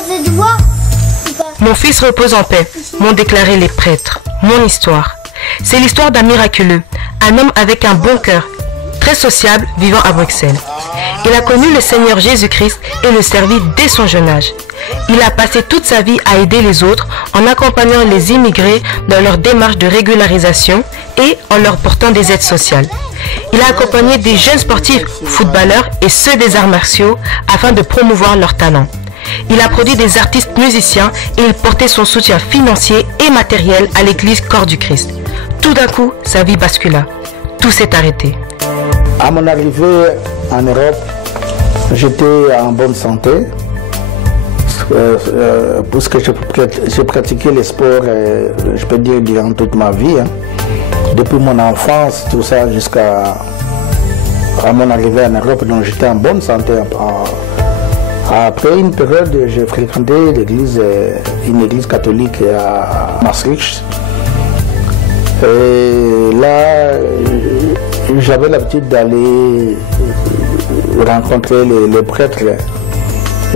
croiser du bois ou pas? Mon fils repose en paix, m'ont déclaré les prêtres. Mon histoire. C'est l'histoire d'un miraculeux, un homme avec un bon cœur, très sociable, vivant à Bruxelles. Il a connu le Seigneur Jésus-Christ et le servit dès son jeune âge. Il a passé toute sa vie à aider les autres en accompagnant les immigrés dans leur démarche de régularisation et en leur portant des aides sociales. Il a accompagné des jeunes sportifs, footballeurs et ceux des arts martiaux afin de promouvoir leurs talents. Il a produit des artistes musiciens et il portait son soutien financier et matériel à l'église Corps du Christ. Tout d'un coup, sa vie bascula. Tout s'est arrêté. À mon arrivée en Europe, j'étais en bonne santé. Puisque j'ai pratiqué les sports, je peux dire, durant toute ma vie. Depuis mon enfance, tout ça, jusqu'à mon arrivée en Europe, donc j'étais en bonne santé. Après une période, j'ai fréquenté une église catholique à Maastricht. Et là, j'avais l'habitude d'aller rencontrer les prêtres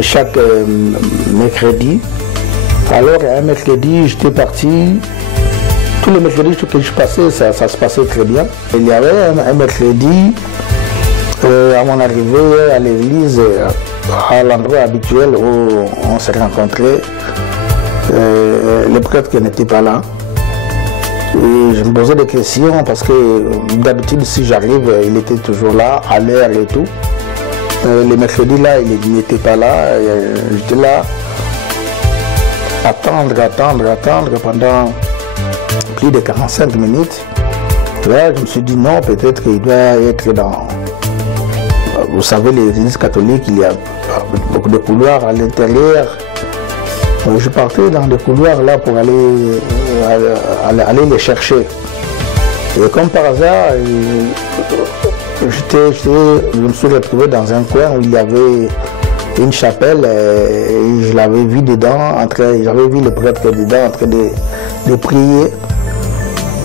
chaque mercredi. Alors, un mercredi, j'étais parti. Tous les mercredis que je passais, ça se passait très bien. Il y avait un mercredi, à mon arrivée à l'église, à l'endroit habituel où on s'est rencontrés, le prêtre n'était pas là. Et je me posais des questions parce que d'habitude, si j'arrive, il était toujours là, à l'heure et tout. Le mercredi, là, il n'était pas là. J'étais là, attendre pendant plus de 45 minutes. Là, je me suis dit non, peut-être qu'il doit être dans... Vous savez, l'église catholique, il y a beaucoup de couloirs à l'intérieur. Je partais dans des couloirs là pour aller les chercher. Et comme par hasard, je me suis retrouvé dans un coin où il y avait une chapelle et je l'avais vu dedans, j'avais vu le prêtre dedans en train de prier.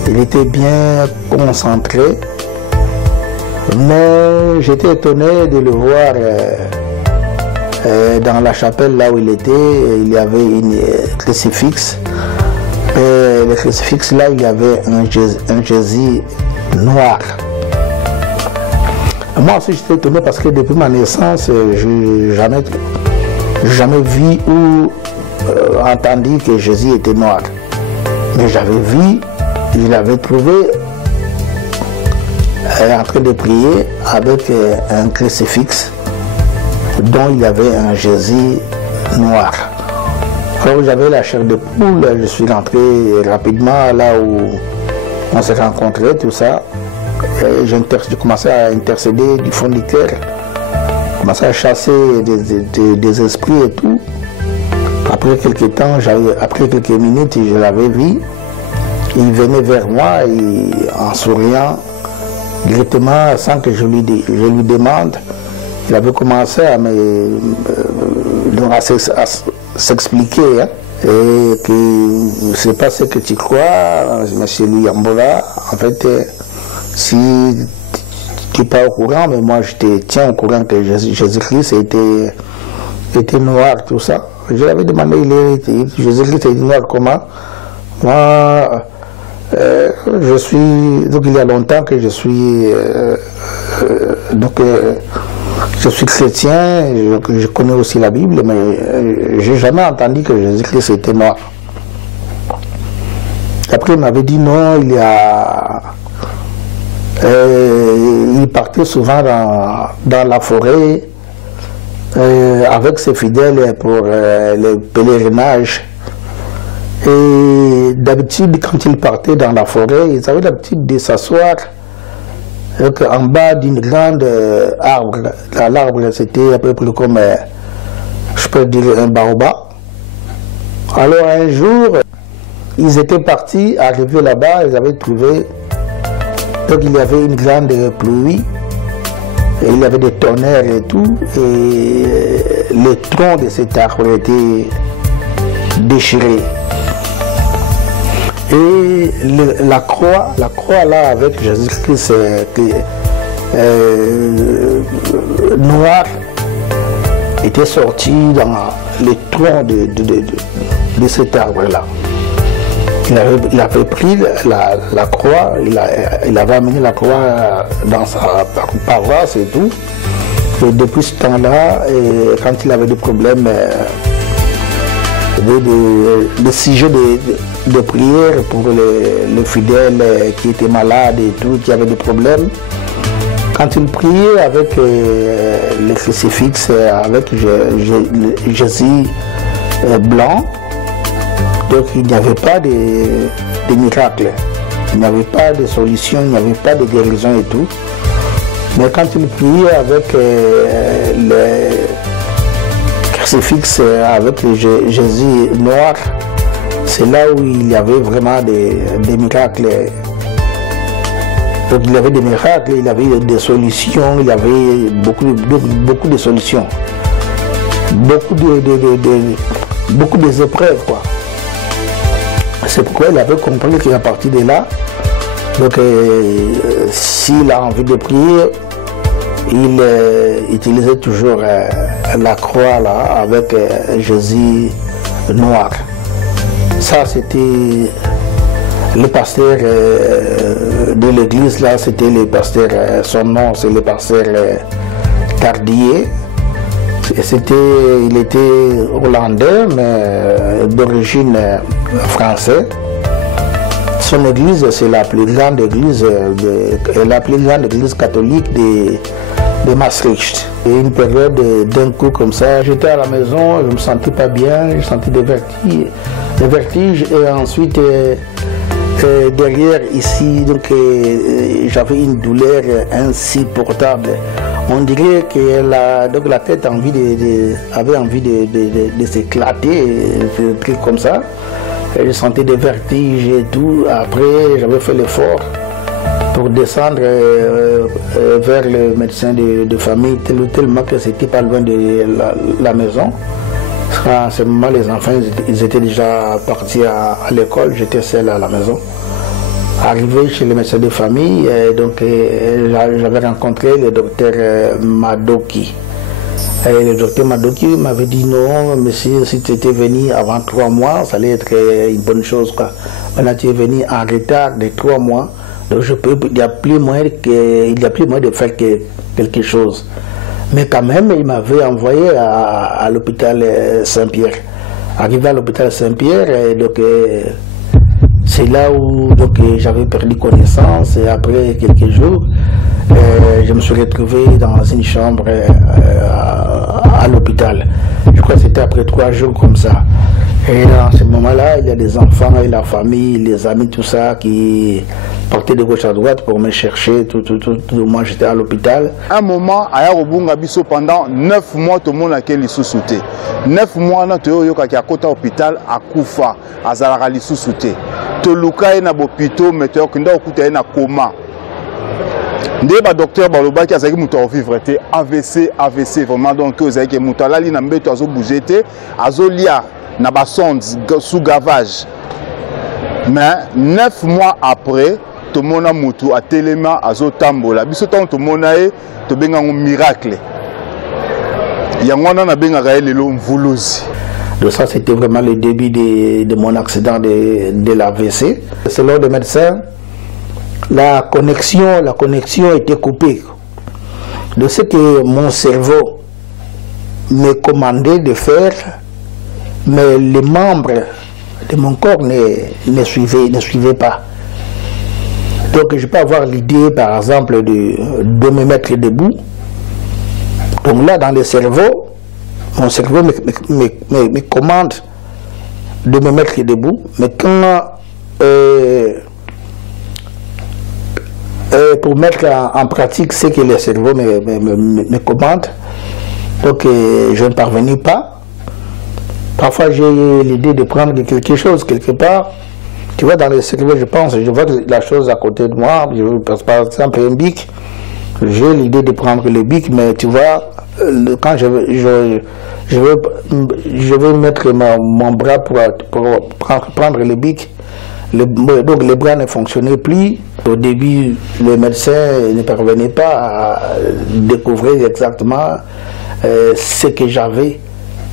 Il était bien concentré, mais j'étais étonné de le voir dans la chapelle là où il était. Il y avait une crucifix. Et le crucifix là, il y avait un Jésus noir. Moi aussi j'étais étonné parce que depuis ma naissance, je n'ai jamais vu ou entendu que Jésus était noir. Mais j'avais vu, je l'avais trouvé en train de prier avec un crucifix dont il y avait un Jésus noir. Alors j'avais la chair de poule, je suis rentré rapidement là où on s'est rencontrés, tout ça. J'ai commencé à intercéder du fond du cœur, commencé à chasser des esprits et tout. Après quelques temps, après quelques minutes, je l'avais vu. Il venait vers moi et, en souriant, directement, sans que je lui demande, il avait commencé à s'expliquer. Hein, et que je ne sais pas ce que tu crois, monsieur Luyambola. En fait, si tu n'es pas au courant, mais moi je te tiens au courant que Jésus-Christ était noir, tout ça. Je l'avais demandé, Jésus-Christ est noir comment? Moi, je suis, donc il y a longtemps que je suis, je suis chrétien, je connais aussi la Bible, mais je n'ai jamais entendu que Jésus-Christ était noir. Après, il m'avait dit non, il partait souvent dans la forêt avec ses fidèles pour le pèlerinage. Et d'habitude, quand il partait dans la forêt, ils avaient l'habitude de s'asseoir en bas d'une grande arbre. L'arbre, c'était à peu près comme, je peux dire, un baobab. Alors un jour, ils étaient partis, arrivés là-bas, ils avaient trouvé, donc il y avait une grande pluie, et il y avait des tonnerres et tout, et le tronc de cet arbre était déchiré. Et la croix là avec Jésus-Christ noir, était sorti dans le tronc de cet arbre-là. Il avait pris la croix, il avait amené la croix dans sa paroisse et tout. Et depuis ce temps-là, quand il avait des problèmes de sujet de prière pour les fidèles qui étaient malades et tout, qui avaient des problèmes, quand il priait avec le crucifix, avec Jésus blanc, donc il n'y avait pas de miracle, il n'y avait pas de solution, il n'y avait pas de guérison et tout. Mais quand il priait avec le crucifix, avec le Jésus noir, c'est là où il y avait vraiment des miracles. Donc il y avait des miracles, il y avait des solutions, il y avait beaucoup de solutions. Beaucoup des épreuves, quoi. C'est pourquoi il avait compris qu'à partir de là, donc s'il a envie de prier, il utilisait toujours la croix là avec Jésus noir. Ça c'était le pasteur de l'église là, c'était le pasteur, son nom c'est le pasteur Tardier. Il était hollandais mais d'origine française. Son église, c'est la plus grande église catholique de Maastricht. Et une période d'un coup comme ça, j'étais à la maison, je me sentais pas bien, je sentais des vertiges et ensuite derrière ici, donc j'avais une douleur insupportable. On dirait que la tête avait envie de s'éclater, des trucs comme ça. Et je sentais des vertiges et tout. Après, j'avais fait l'effort pour descendre vers le médecin de famille, tellement que c'était pas loin de la maison. À ce moment, les enfants, ils étaient déjà partis à l'école, j'étais seul à la maison. Arrivé chez le médecin de famille, donc j'avais rencontré le docteur Madoki. Et le docteur Madoki m'avait dit non, monsieur, si tu étais venu avant 3 mois, ça allait être une bonne chose, quoi. Maintenant, tu es venu en retard de 3 mois, donc il n'y a plus moyen de faire quelque chose. Mais quand même, il m'avait envoyé à l'hôpital Saint-Pierre. Arrivé à l'hôpital Saint-Pierre, donc c'est là où j'avais perdu connaissance et après quelques jours, je me suis retrouvé dans une chambre à l'hôpital. Je crois que c'était après 3 jours comme ça. Et à ce moment-là, il y a des enfants et la famille, les amis, tout ça, qui partaient de gauche à droite pour me chercher. Tout moi, j'étais à l'hôpital. Un moment, à Yarobunga Bisso, pendant 9 mois, tout le monde a été sous-souté. 9 mois, nous avons été à côté de l'hôpital, à Koufa, à Zalarali sous-souté. Tout le monde a été à l'hôpital, mais nous avons été à coma. Le docteur Baloba qui a dit que vivre AVC vraiment donc que avez mutala li na mbeto azo bouger te azo lia na ba sonde sous gavage. Mais 9 mois après tout monde a mutu a telema azo tambola biso tant tout monde a to benga un miracle. Yangwana na benga lelo mvuluzi. Donc ça c'était vraiment le début de mon accident de l'AVC. Selon le médecin, la connexion était coupée. De ce que mon cerveau me commandait de faire, mais les membres de mon corps ne suivaient pas. Donc je peux avoir l'idée, par exemple, de me mettre debout. Donc là, dans le cerveau, mon cerveau me commande de me mettre debout, mais quand pour mettre en pratique ce que le cerveau me commande, donc je ne parvenais pas. Parfois j'ai l'idée de prendre quelque chose quelque part. Tu vois, dans le cerveau, je vois la chose à côté de moi. Par exemple, un bic. J'ai l'idée de prendre le bic, mais tu vois, quand je veux mettre mon bras pour prendre le bic, donc les bras ne fonctionnaient plus. Au début, le médecin ne parvenait pas à découvrir exactement ce que j'avais.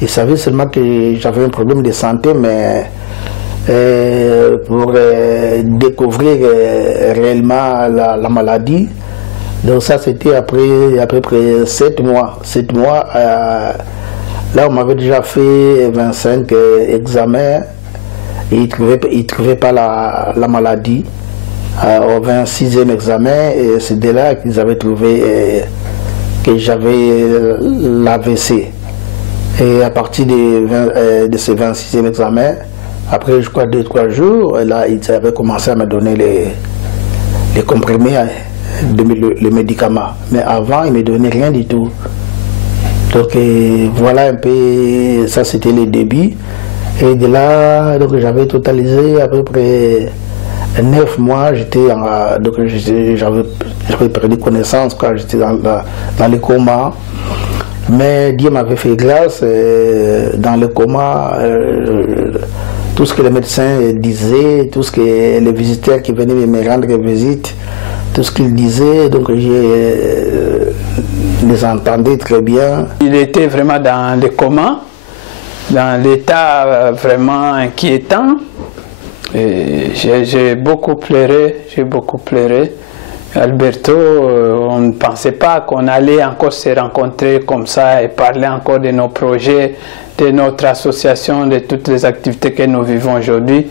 Il savait seulement que j'avais un problème de santé, mais pour découvrir réellement la maladie, donc ça c'était après à peu près 7 mois. 7 mois, là on m'avait déjà fait 25 examens et ils ne trouvaient pas la maladie. Au 26e examen, c'est de là qu'ils avaient trouvé que j'avais l'AVC. Et à partir de ce 26e examen, après je crois 2-3 jours, là ils avaient commencé à me donner les comprimés, les médicaments. Mais avant, ils ne me donnaient rien du tout. Donc voilà un peu, ça c'était le début. Et de là, donc j'avais totalisé à peu près 9 mois, donc j'avais perdu connaissance quand j'étais dans le coma. Mais Dieu m'avait fait grâce dans le coma. Tout ce que les médecins disaient, tout ce que les visiteurs qui venaient me rendre visite, tout ce qu'ils disaient, donc je les entendais très bien. Il était vraiment dans le coma, dans l'état vraiment inquiétant. J'ai beaucoup pleuré, Alberto, on ne pensait pas qu'on allait encore se rencontrer comme ça et parler encore de nos projets, de notre association, de toutes les activités que nous vivons aujourd'hui.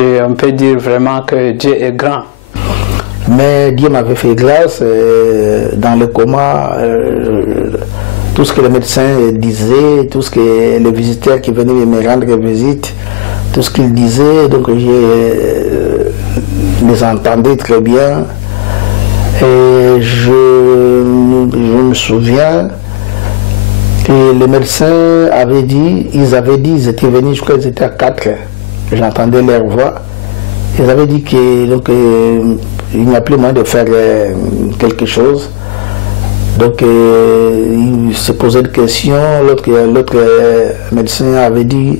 On peut dire vraiment que Dieu est grand. Mais Dieu m'avait fait grâce dans le coma. Tout ce que les médecins disaient, tout ce que les visiteurs qui venaient me rendre visite, tout ce qu'ils disaient, donc je les entendais très bien. Et je me souviens que les médecins avaient dit, ils étaient venus, je crois qu'ils étaient à 4, j'entendais leur voix. Ils avaient dit que donc, il n'y a plus moyen de faire quelque chose. Donc ils se posaient des questions. L'autre médecin avait dit,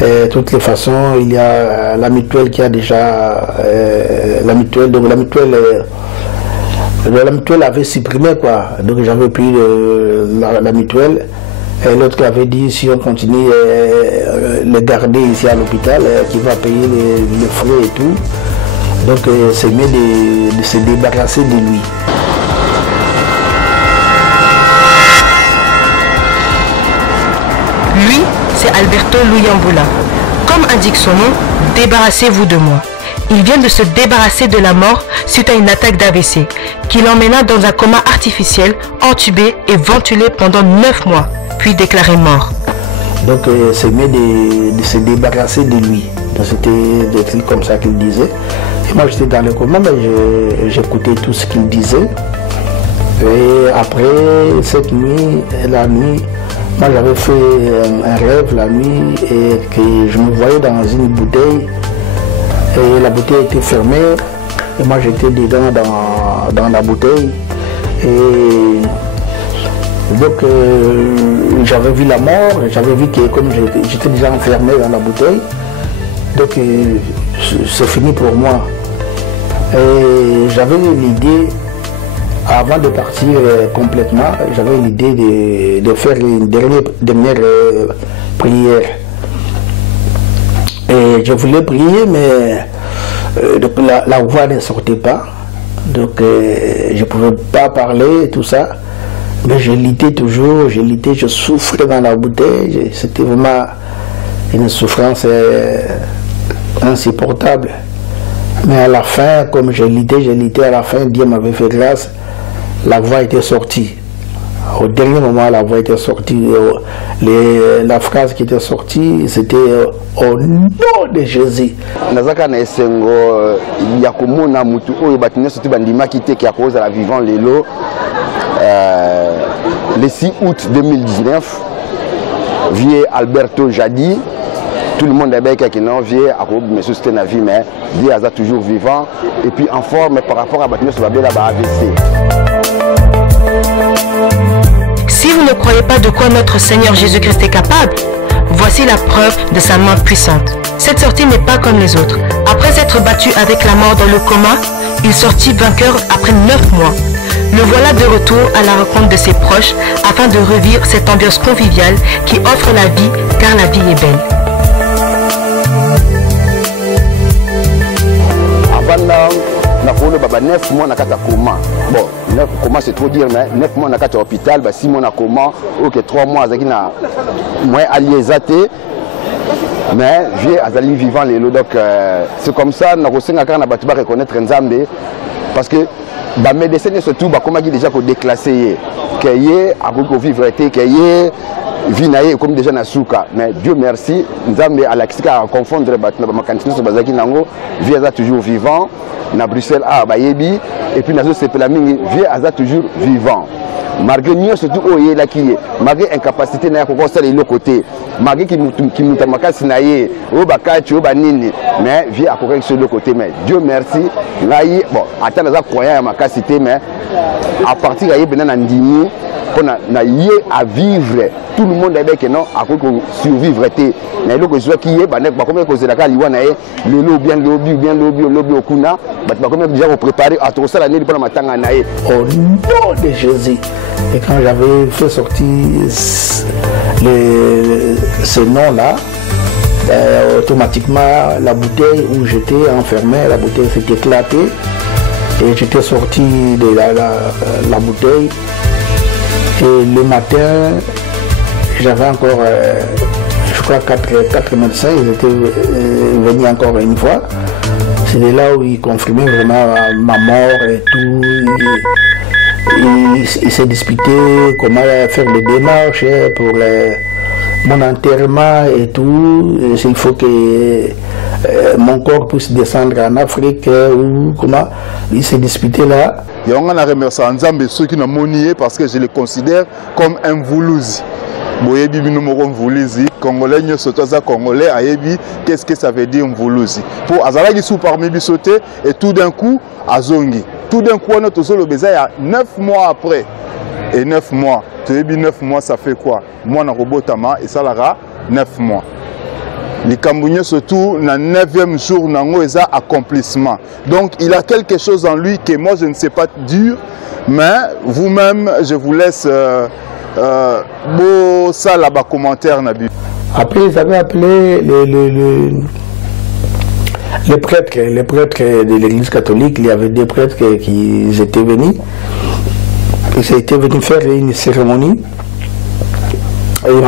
de toutes les façons, il y a la mutuelle qui a déjà la mutuelle, donc la mutuelle avait supprimé quoi, donc j'avais pris la mutuelle. Et l'autre avait dit si on continue le garder ici à l'hôpital, qui va payer les frais et tout. Donc c'est mieux de se débarrasser de lui. Lui, c'est Alberto Luyambula. Comme indique son nom, débarrassez-vous de moi. Il vient de se débarrasser de la mort suite à une attaque d'AVC, qui l'emmena dans un coma artificiel, entubé et ventilé pendant 9 mois, puis déclaré mort. Donc c'est mieux de se débarrasser de lui. C'était des trucs comme ça qu'il disait. Et moi j'étais dans le coma, mais j'écoutais tout ce qu'il disait. Et après cette nuit, la nuit, moi j'avais fait un rêve la nuit et que je me voyais dans une bouteille. Et la bouteille était fermée et moi j'étais dedans dans la bouteille. Et donc j'avais vu la mort, j'avais vu que comme j'étais déjà enfermé dans la bouteille, donc c'est fini pour moi. Et j'avais l'idée, avant de partir complètement, j'avais l'idée de faire une dernière prière. Et je voulais prier, mais donc la voix ne sortait pas. Donc je ne pouvais pas parler, tout ça. Mais je littais toujours, je souffrais dans la bouteille. C'était vraiment une souffrance insupportable. Mais à la fin, comme je littais, à la fin, Dieu m'avait fait grâce. La voix était sortie. Au dernier moment, la voix était sortie. La phrase qui était sortie, c'était au nom de Jésus. Nazaka na esengo ya komona mutu oyo batina sotu bandima kite ki akoza la vivant lelo le 6 août 2019 vieux Alberto Jadi, tout le monde est qui non vieux à mais c'était na vie mais Dieu a toujours vivant et puis en forme par rapport à batina sur la AVC. Si vous ne croyez pas de quoi notre Seigneur Jésus-Christ est capable, voici la preuve de sa main puissante. Cette sortie n'est pas comme les autres. Après s'être battu avec la mort dans le coma, il sortit vainqueur après 9 mois. Le voilà de retour à la rencontre de ses proches afin de revivre cette ambiance conviviale qui offre la vie car la vie est belle. Avant baba 9 mois na kata coma. Bon, 9 coma c'est trop dire, mais 9 mois na kata hôpital, 6 mois na coma, ok 3 mois azaki na moins aliésaté. Mais j'ai azali vivant les donc c'est comme ça na kosenga kana batu ba reconnaître Nzambe parce que ba médecin surtout ba comment déjà ko déclasser que yé a ko vivre été que yé vinaye comme déjà na souka, mais Dieu merci Nzambe à la kisika confondre batu na ba makantina so bazaki nango vie aza toujours vivant na Bruxelles a ba yebi et puis nazo sepela mingi vie aza toujours vivant. Malgré nous, surtout malgré incapacité na ko kosala le côté, malgré qui nous tamakasi na ye, o bakati o banini, mais vie à correct sur le côté, mais Dieu merci, ngai bon, attends za croyant ma capacité, mais à partir de bena na ndimi qu'on a yé à vivre, tout le monde est que non à survivre té, mais le que je vois qui est banek ba comme cause la ka liwa na ye, le lobby okuna, ba comme déjà préparer à tout ça l'année pour matanga na ye. Au nom de Jésus. Et quand j'avais fait sortir ce nom-là, automatiquement la bouteille où j'étais enfermé, la bouteille s'est éclatée et j'étais sorti de la bouteille. Et le matin, j'avais encore, je crois, 4 médecins, ils étaient venus encore une fois. C'était là où ils confirmaient vraiment ma mort et tout. Il s'est disputé comment faire les démarches pour mon enterrement et tout. Il faut que mon corps puisse descendre en Afrique ou comment. Il s'est disputé là. Et on a remercié Nzambe ceux qui n'ont monié parce que je les considère comme un Voulouzi. Boyebi binomoro Mvoulizi, Congolais nyosotoza Congolais ayebi, qu'est-ce que ça veut dire Mvoulizi? Pour Azalagi sous parmi bisoté et tout d'un coup Azongi. Tout d'un coup on a tout le baiser il y a 9 mois après. Et 9 mois, tu as dit 9 mois ça fait quoi? Moi na robotama et ça lara 9 mois. Les Cambougnais surtout na 9e jour nango eza accomplissement. Donc il a quelque chose en lui que moi je ne sais pas dire, mais vous-même je vous laisse ça là-bas commentaire Nabi. Après ils avaient appelé les prêtres de l'église catholique. Il y avait des prêtres qui étaient venus. Ils étaient venus faire une cérémonie. Et ils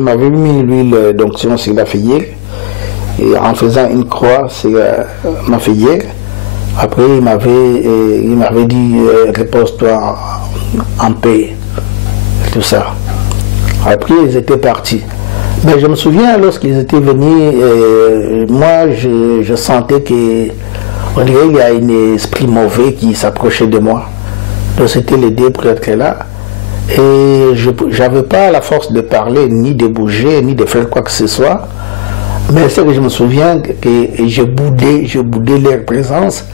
m'avaient mis l'huile d'onction sur la filière. Et en faisant une croix sur ma filière. Après il m'avait dit repose-toi en paix. Tout ça. Après, ils étaient partis. Mais je me souviens, lorsqu'ils étaient venus, moi, je sentais qu'il y a un esprit mauvais qui s'approchait de moi. Donc, c'était les deux prêtres là. Et je n'avais pas la force de parler, ni de bouger, ni de faire quoi que ce soit. Mais c'est que je me souviens que je boudais leur présence.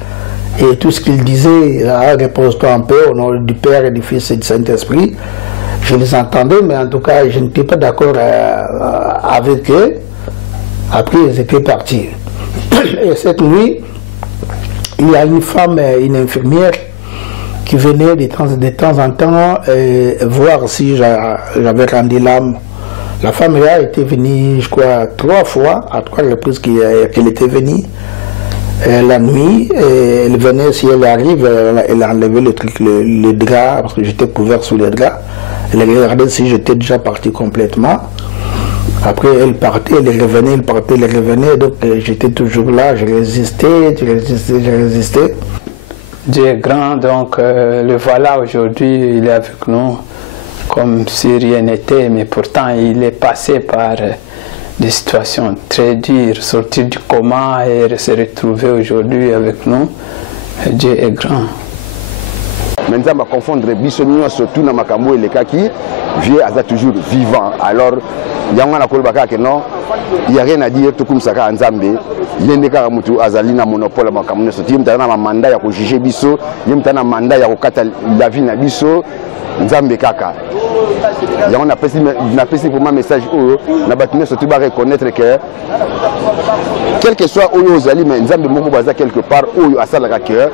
Et tout ce qu'ils disaient, repose-toi en paix, au nom du Père et du Fils et du Saint-Esprit. Je les entendais, mais en tout cas, je n'étais pas d'accord avec eux. Après, ils étaient partis. Et cette nuit, il y a une femme, une infirmière, qui venait de temps en temps voir si j'avais rendu l'âme. La femme là était venue, je crois, 3 fois, à 3 reprises qu'elle était venue. La nuit, elle venait, si elle arrive, elle enlevait le truc, le drap, parce que j'étais couvert sous le drap. Elle regardait si j'étais déjà parti complètement. Après, elle partait, elle revenait, elle partait, elle revenait. Donc, j'étais toujours là, je résistais. Dieu est grand, donc le voilà aujourd'hui, il est avec nous comme si rien n'était, mais pourtant il est passé par des situations très dures, sortir du coma et se retrouver aujourd'hui avec nous. Dieu est grand. Maintenant, on va confondre Bissonio surtout dans Makambo et les Kaki, Dieu est toujours vivant. Alors, il y a il n'y a rien à dire, tout comme ça, en Zambie. Il y a des mutu azalina monopole Makambo, il y a un mandat à juger Bisso, il y a un mandat à la vie na Bisso, Nzambe Kaka. on a passé pour moi message où on a surtout reconnaître que quel que soit où aux alliés, mais nous avons quelque part où à ça la cœur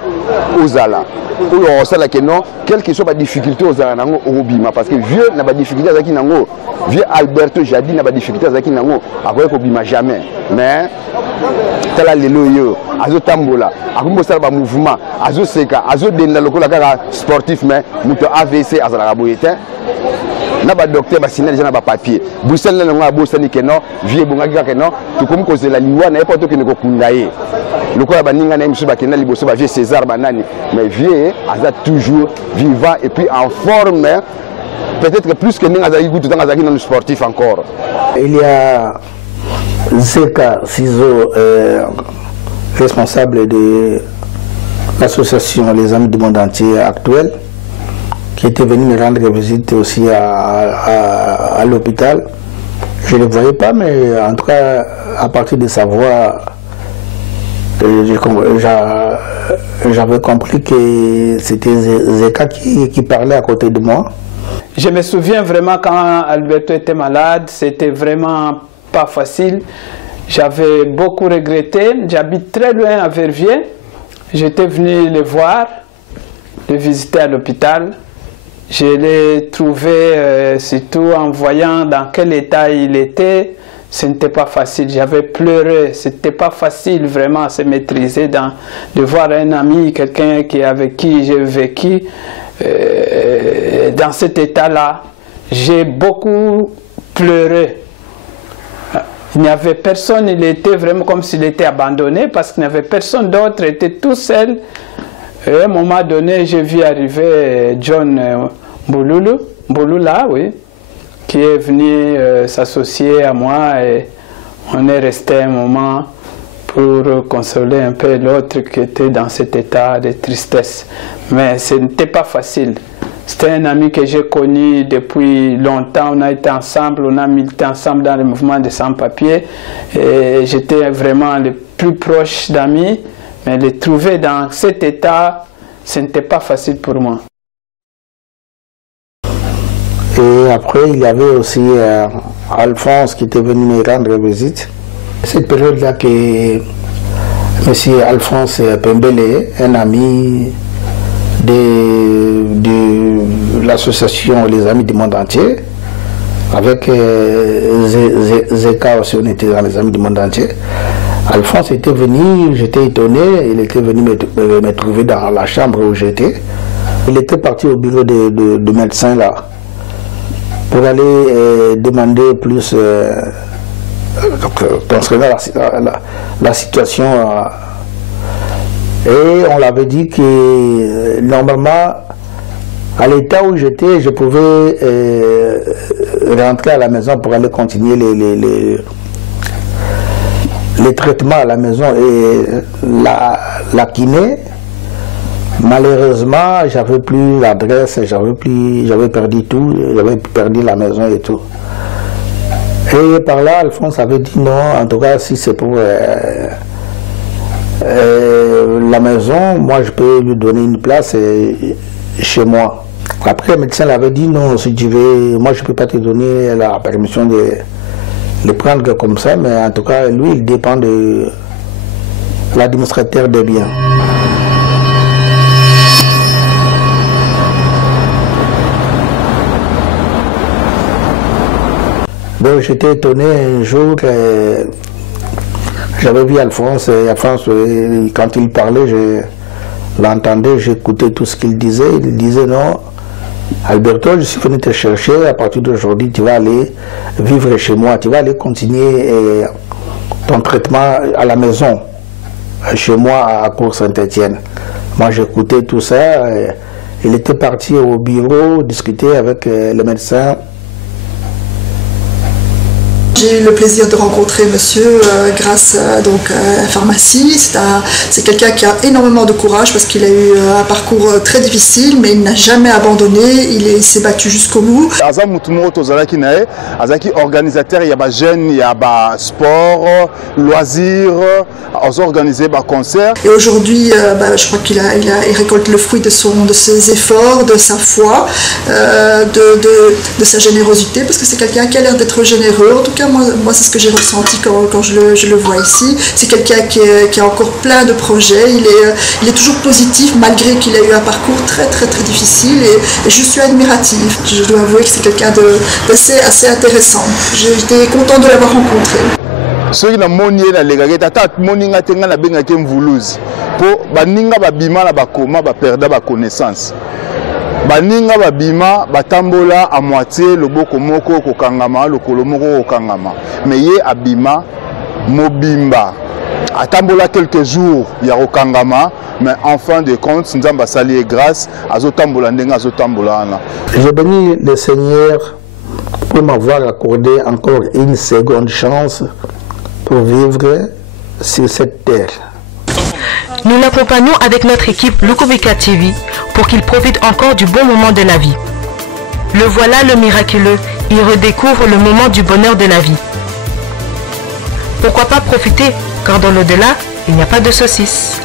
aux ala où on sait que non, quelle que soit la difficulté aux ala nango au bima parce que vieux n'a pas difficulté à qui nango vieux Alberto Jadi n'a pas difficulté à qui nango après au bima jamais mais tala lelo yo azo tambola akumbo sala ba mouvement azo seka azo denda lokola kaka sportif mais muto AVC azala boyete na ba docteur ba signer déjà na ba papier Bruxelles na ngo bosani ke non vie bongaki kaka non to comme cause la liwa na epoto ke ne ko kungaye lokola ba ninga na imsu ba kena liboso ba vie César banani mais vie aza toujours vivant et puis en forme peut-être que plus que ninga azaki tout temps azaki dans le sportif encore. Il y a Zeka Sizo, responsable de l'association Les Amis du Monde Entier actuelle, qui était venu me rendre visite aussi à l'hôpital. Je ne le voyais pas, mais en tout cas, à partir de sa voix, j'avais compris que c'était Zeka qui parlait à côté de moi. Je me souviens vraiment quand Alberto était malade, c'était vraiment pas facile. J'avais beaucoup regretté. J'habite très loin à Verviers. J'étais venu le voir, le visiter à l'hôpital. Je l'ai trouvé, surtout en voyant dans quel état il était, ce n'était pas facile. J'avais pleuré. Ce n'était pas facile vraiment à se maîtriser, de voir un ami, quelqu'un avec qui j'ai vécu dans cet état-là. J'ai beaucoup pleuré. Il n'y avait personne, il était vraiment comme s'il était abandonné parce qu'il n'y avait personne d'autre, il était tout seul. Et à un moment donné, j'ai vu arriver John Mbulula, oui, qui est venu s'associer à moi et on est resté un moment pour consoler un peu l'autre qui était dans cet état de tristesse. Mais ce n'était pas facile. C'était un ami que j'ai connu depuis longtemps, on a été ensemble, on a milité ensemble dans le mouvement des sans-papiers. Et j'étais vraiment le plus proche d'amis, mais le trouver dans cet état, ce n'était pas facile pour moi. Et après, il y avait aussi Alphonse qui était venu me rendre visite. Cette période-là que M. Alphonse Pembele, un ami de l'association Les Amis du Monde Entier, avec Zeka aussi, on était dans Les Amis du Monde Entier. Alphonse était venu, j'étais étonné, il était venu me trouver dans la chambre où j'étais. Il était parti au bureau de médecin là, pour aller demander plus, concernant la situation. Et on l'avait dit que normalement, à l'état où j'étais, je pouvais rentrer à la maison pour aller continuer les traitements à la maison. Et la kiné, malheureusement, j'avais plus l'adresse, j'avais perdu tout, j'avais perdu la maison et tout. Et par là, Alphonse avait dit non, en tout cas, si c'est pour la maison, moi je peux lui donner une place chez moi. Après, le médecin l'avait dit non, si tu veux, moi je ne peux pas te donner la permission de le prendre comme ça, mais en tout cas, lui, il dépend de l'administrateur des biens. Donc j'étais étonné un jour, j'avais vu Alphonse, et Alphonse, quand il parlait, je l'entendais, j'écoutais tout ce qu'il disait. Il disait non, Alberto, je suis venu te chercher, à partir d'aujourd'hui, tu vas aller vivre chez moi, tu vas aller continuer ton traitement à la maison, chez moi à Cour Saint-Étienne. Moi j'écoutais tout ça, il était parti au bureau discuter avec le médecin. J'ai eu le plaisir de rencontrer monsieur grâce donc, à la pharmacie. C'est quelqu'un qui a énormément de courage parce qu'il a eu un parcours très difficile, mais il n'a jamais abandonné, il s'est battu jusqu'au bout. Organisateur, il y a des jeunes, il y a des sports, loisirs, organisé des concerts. Et aujourd'hui, je crois qu'il récolte le fruit de ses efforts, de sa foi, de sa générosité, parce que c'est quelqu'un qui a l'air d'être généreux. En tout cas, moi c'est ce que j'ai ressenti quand je le vois ici. C'est quelqu'un qui a encore plein de projets. Il est toujours positif, malgré qu'il a eu un parcours très difficile. Et je suis admirative. Je dois avouer que c'est quelqu'un d'assez intéressant. J'étais content de l'avoir rencontré. Ceux qui n'ont pas les tata moninga tenga na benga ke mvuluzi po baninga babima na bakoma ba perda ba connaissance baninga babima batambola à moitié loboko moko kokangama lokolo moko kokangama mais ye abima mobimba atambola quelques jours ya kokangama mais en fin de compte nzamba sali grâce azotambola ndenga azotambola ana. Je bénis le Seigneur pour m'avoir accordé encore une seconde chance pour vivre sur cette terre. Nous l'accompagnons avec notre équipe Lukubika TV pour qu'il profite encore du bon moment de la vie. Le voilà le miraculeux, il redécouvre le moment du bonheur de la vie. Pourquoi pas profiter, car dans l'au-delà, il n'y a pas de saucisse.